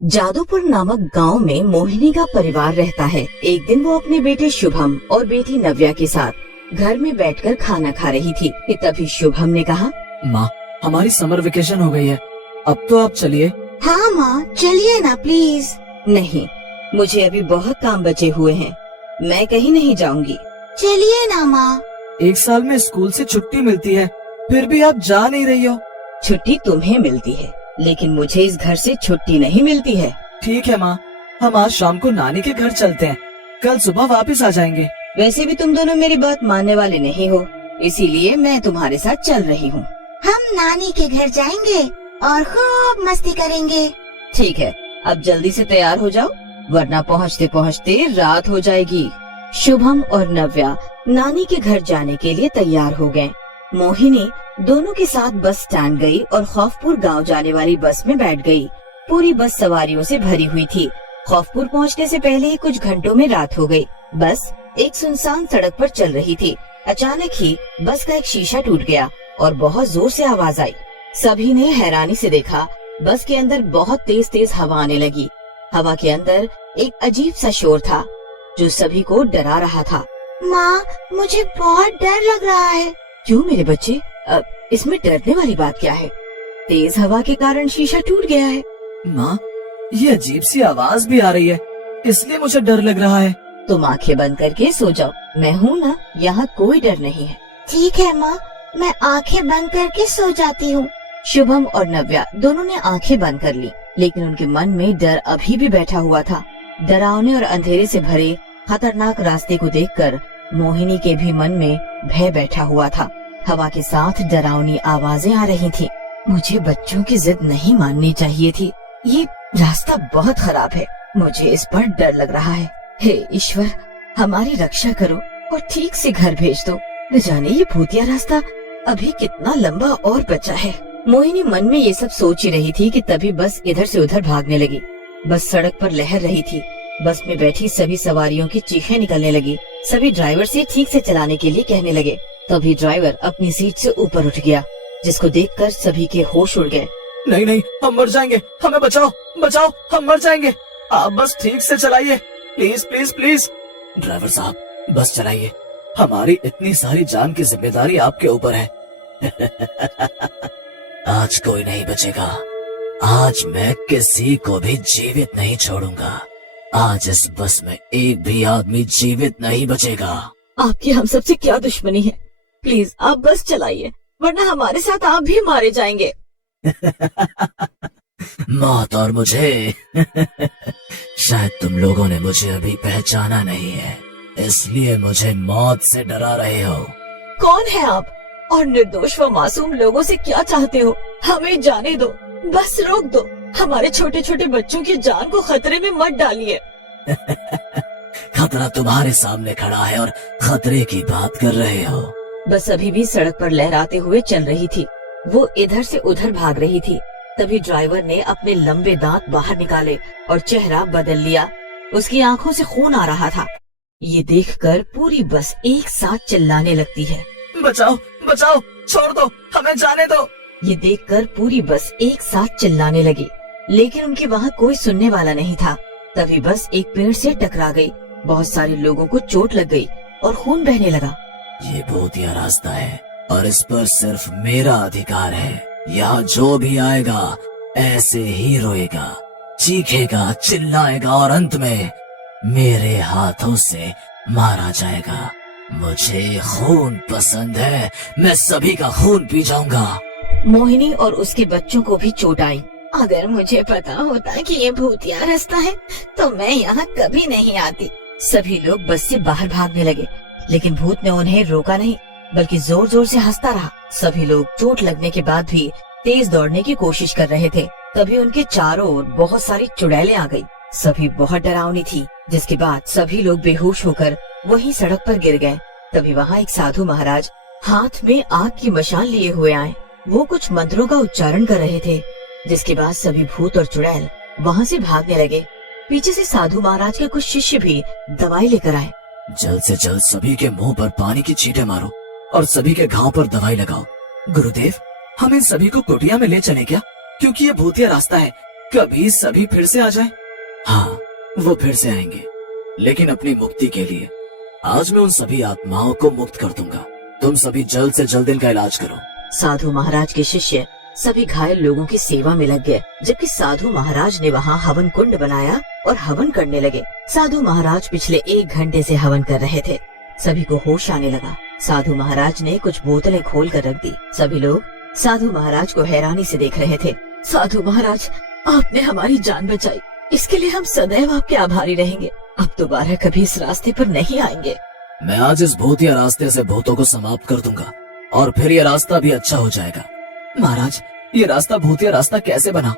जादूपुर नामक गांव में मोहिनी का परिवार रहता है। एक दिन वो अपने बेटे शुभम और बेटी नव्या के साथ घर में बैठकर खाना खा रही थी कि तभी शुभम ने कहा, माँ, हमारी समर वेकेशन हो गई है, अब तो आप चलिए। हाँ माँ, चलिए ना प्लीज। नहीं, मुझे अभी बहुत काम बचे हुए हैं, मैं कहीं नहीं जाऊंगी। चलिए ना माँ। एक साल में स्कूल से छुट्टी मिलती है, फिर भी आप जा नहीं रही हो। छुट्टी तुम्हें मिलती है, लेकिन मुझे इस घर से छुट्टी नहीं मिलती है। ठीक है माँ, हम आज शाम को नानी के घर चलते हैं, कल सुबह वापस आ जाएंगे। वैसे भी तुम दोनों मेरी बात मानने वाले नहीं हो, इसीलिए मैं तुम्हारे साथ चल रही हूँ। हम नानी के घर जाएंगे और खूब मस्ती करेंगे। ठीक है, अब जल्दी से तैयार हो जाओ, वरना पहुँचते पहुँचते रात हो जाएगी। शुभम और नव्या नानी के घर जाने के लिए तैयार हो गए। मोहिनी दोनों के साथ बस स्टैंड गई और खौफपुर गांव जाने वाली बस में बैठ गई। पूरी बस सवारियों से भरी हुई थी। खौफपुर पहुंचने से पहले ही कुछ घंटों में रात हो गई। बस एक सुनसान सड़क पर चल रही थी। अचानक ही बस का एक शीशा टूट गया और बहुत जोर से आवाज आई। सभी ने हैरानी से देखा, बस के अंदर बहुत तेज तेज हवा आने लगी। हवा के अंदर एक अजीब सा शोर था जो सभी को डरा रहा था। माँ, मुझे बहुत डर लग रहा है। क्यों मेरे बच्चे, इसमें डरने वाली बात क्या है? तेज हवा के कारण शीशा टूट गया है। माँ, ये अजीब सी आवाज भी आ रही है, इसलिए मुझे डर लग रहा है। तुम आंखें बंद करके सो जाओ, मैं हूँ ना, यहाँ कोई डर नहीं है। ठीक है माँ, मैं आंखें बंद करके सो जाती हूँ। शुभम और नव्या दोनों ने आंखें बंद कर ली, लेकिन उनके मन में डर अभी भी बैठा हुआ था। डरावने और अंधेरे से भरे खतरनाक रास्ते को देखकर मोहिनी के भी मन में भय बैठा हुआ था। हवा के साथ डरावनी आवाजें आ रही थी। मुझे बच्चों की जिद नहीं माननी चाहिए थी। ये रास्ता बहुत खराब है, मुझे इस पर डर लग रहा है। हे ईश्वर, हमारी रक्षा करो और ठीक से घर भेज दो। न जाने ये भूतिया रास्ता अभी कितना लंबा और बचा है। मोहिनी मन में ये सब सोच ही रही थी कि तभी बस इधर से उधर भागने लगी। बस सड़क पर लहर रही थी। बस में बैठी सभी सवारियों की चीखें निकलने लगी। सभी ड्राइवर से ठीक से चलाने के लिए कहने लगे। तभी ड्राइवर अपनी सीट से ऊपर उठ गया, जिसको देखकर सभी के होश उड़ गए। नहीं नहीं, हम मर जाएंगे, हमें बचाओ बचाओ, हम मर जाएंगे। आप बस ठीक से चलाइए, प्लीज प्लीज प्लीज। ड्राइवर साहब, बस चलाइए, हमारी इतनी सारी जान की जिम्मेदारी आपके ऊपर है। आज कोई नहीं बचेगा, आज मैं किसी को भी जीवित नहीं छोड़ूंगा। आज इस बस में एक भी आदमी जीवित नहीं बचेगा। आपकी हम सबसे क्या दुश्मनी है? प्लीज आप बस चलाइए, वरना हमारे साथ आप भी मारे जाएंगे। मौत और मुझे शायद तुम लोगों ने मुझे अभी पहचाना नहीं है, इसलिए मुझे मौत से डरा रहे हो। कौन है आप और निर्दोष व मासूम लोगों से क्या चाहते हो? हमें जाने दो, बस रोक दो। हमारे छोटे छोटे बच्चों की जान को खतरे में मत डालिए। खतरा तुम्हारे सामने खड़ा है और खतरे की बात कर रहे हो। बस अभी भी सड़क पर लहराते हुए चल रही थी। वो इधर से उधर भाग रही थी। तभी ड्राइवर ने अपने लंबे दांत बाहर निकाले और चेहरा बदल लिया। उसकी आंखों से खून आ रहा था। ये देखकर पूरी बस एक साथ चिल्लाने लगती है। बचाओ बचाओ, छोड़ दो, हमें जाने दो। ये देखकर पूरी बस एक साथ चिल्लाने लगी, लेकिन उनके वहाँ कोई सुनने वाला नहीं था। तभी बस एक पेड़ से टकरा गई। बहुत सारे लोगों को चोट लग गई और खून बहने लगा। ये भूतिया रास्ता है और इस पर सिर्फ मेरा अधिकार है। यहाँ जो भी आएगा ऐसे ही रोएगा, चीखेगा, चिल्लाएगा और अंत में मेरे हाथों से मारा जाएगा। मुझे खून पसंद है, मैं सभी का खून पी जाऊंगा। मोहिनी और उसके बच्चों को भी चोट आई। अगर मुझे पता होता कि ये भूतिया रास्ता है तो मैं यहाँ कभी नहीं आती। सभी लोग बस से बाहर भागने लगे, लेकिन भूत ने उन्हें रोका नहीं, बल्कि जोर जोर से हंसता रहा। सभी लोग चोट लगने के बाद भी तेज दौड़ने की कोशिश कर रहे थे। तभी उनके चारों ओर बहुत सारी चुड़ैलें आ गई। सभी बहुत डरावनी थी, जिसके बाद सभी लोग बेहोश होकर वहीं सड़क पर गिर गए। तभी वहाँ एक साधु महाराज हाथ में आग की मशाल लिए हुए आए। वो कुछ मंत्रों का उच्चारण कर रहे थे, जिसके बाद सभी भूत और चुड़ैल वहाँ से भागने लगे। पीछे से साधु महाराज के कुछ शिष्य भी दवाई लेकर आए। जल्द से जल्द सभी के मुंह पर पानी की छींटे मारो और सभी के घाव पर दवाई लगाओ। गुरुदेव, हम इन सभी को कुटिया में ले चले क्या? क्योंकि ये भूतिया रास्ता है, कभी सभी फिर से आ जाए? हाँ, वो फिर से आएंगे, लेकिन अपनी मुक्ति के लिए। आज मैं उन सभी आत्माओं को मुक्त कर दूंगा। तुम सभी जल्द से जल्द इनका इलाज करो। साधु महाराज के शिष्य सभी घायल लोगों की सेवा में लग गए, जबकि साधु महाराज ने वहाँ हवन कुंड बनाया और हवन करने लगे। साधु महाराज पिछले 1 घंटे से हवन कर रहे थे। सभी को होश आने लगा। साधु महाराज ने कुछ बोतलें खोल कर रख दी। सभी लोग साधु महाराज को हैरानी से देख रहे थे। साधु महाराज, आपने हमारी जान बचाई, इसके लिए हम सदैव आपके आभारी रहेंगे। अब दोबारा कभी इस रास्ते पर नहीं आएंगे। मैं आज इस भूतिया रास्ते से भूतों को समाप्त कर दूंगा और फिर ये रास्ता भी अच्छा हो जाएगा। महाराज, ये रास्ता भूतिया रास्ता कैसे बना?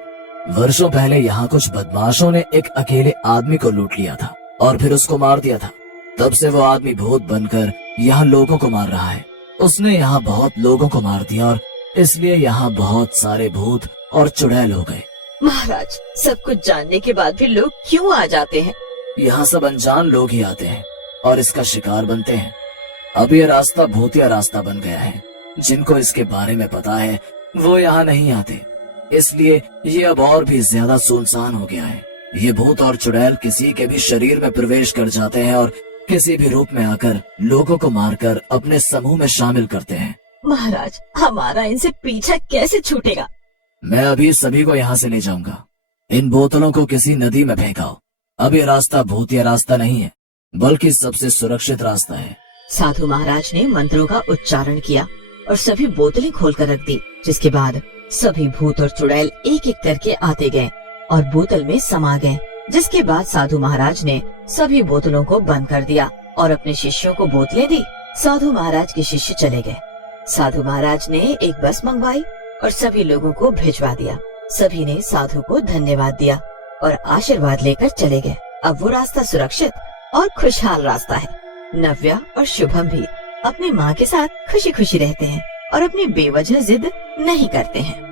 वर्षों पहले यहाँ कुछ बदमाशों ने एक अकेले आदमी को लूट लिया था और फिर उसको मार दिया था। तब से वो आदमी भूत बनकर यहाँ लोगों को मार रहा है। उसने यहाँ बहुत लोगों को मार दिया और इसलिए यहाँ बहुत सारे भूत और चुड़ैल हो गए। महाराज, सब कुछ जानने के बाद भी लोग क्यों आ जाते हैं? यहाँ सब अनजान लोग ही आते हैं और इसका शिकार बनते हैं। अब ये रास्ता भूतिया रास्ता बन गया है। जिनको इसके बारे में पता है वो यहाँ नहीं आते, इसलिए ये अब और भी ज्यादा सुनसान हो गया है। ये भूत और चुड़ैल किसी के भी शरीर में प्रवेश कर जाते हैं और किसी भी रूप में आकर लोगों को मारकर अपने समूह में शामिल करते हैं। महाराज, हमारा इनसे पीछा कैसे छूटेगा? मैं अभी सभी को यहाँ से ले जाऊंगा। इन बोतलों को किसी नदी में फेंकाओ। अब ये रास्ता भूतिया रास्ता नहीं है, बल्कि सबसे सुरक्षित रास्ता है। साधु महाराज ने मंत्रों का उच्चारण किया और सभी बोतलें खोलकर रख दी, जिसके बाद सभी भूत और चुड़ैल एक एक करके आते गए और बोतल में समा गए। जिसके बाद साधु महाराज ने सभी बोतलों को बंद कर दिया और अपने शिष्यों को बोतलें दी। साधु महाराज के शिष्य चले गए। साधु महाराज ने एक बस मंगवाई और सभी लोगों को भिजवा दिया। सभी ने साधु को धन्यवाद दिया और आशीर्वाद लेकर चले गए। अब वो रास्ता सुरक्षित और खुशहाल रास्ता है। नव्या और शुभम भी अपनी माँ के साथ खुशी खुशी रहते हैं और अपनी बेवजह जिद नहीं करते हैं।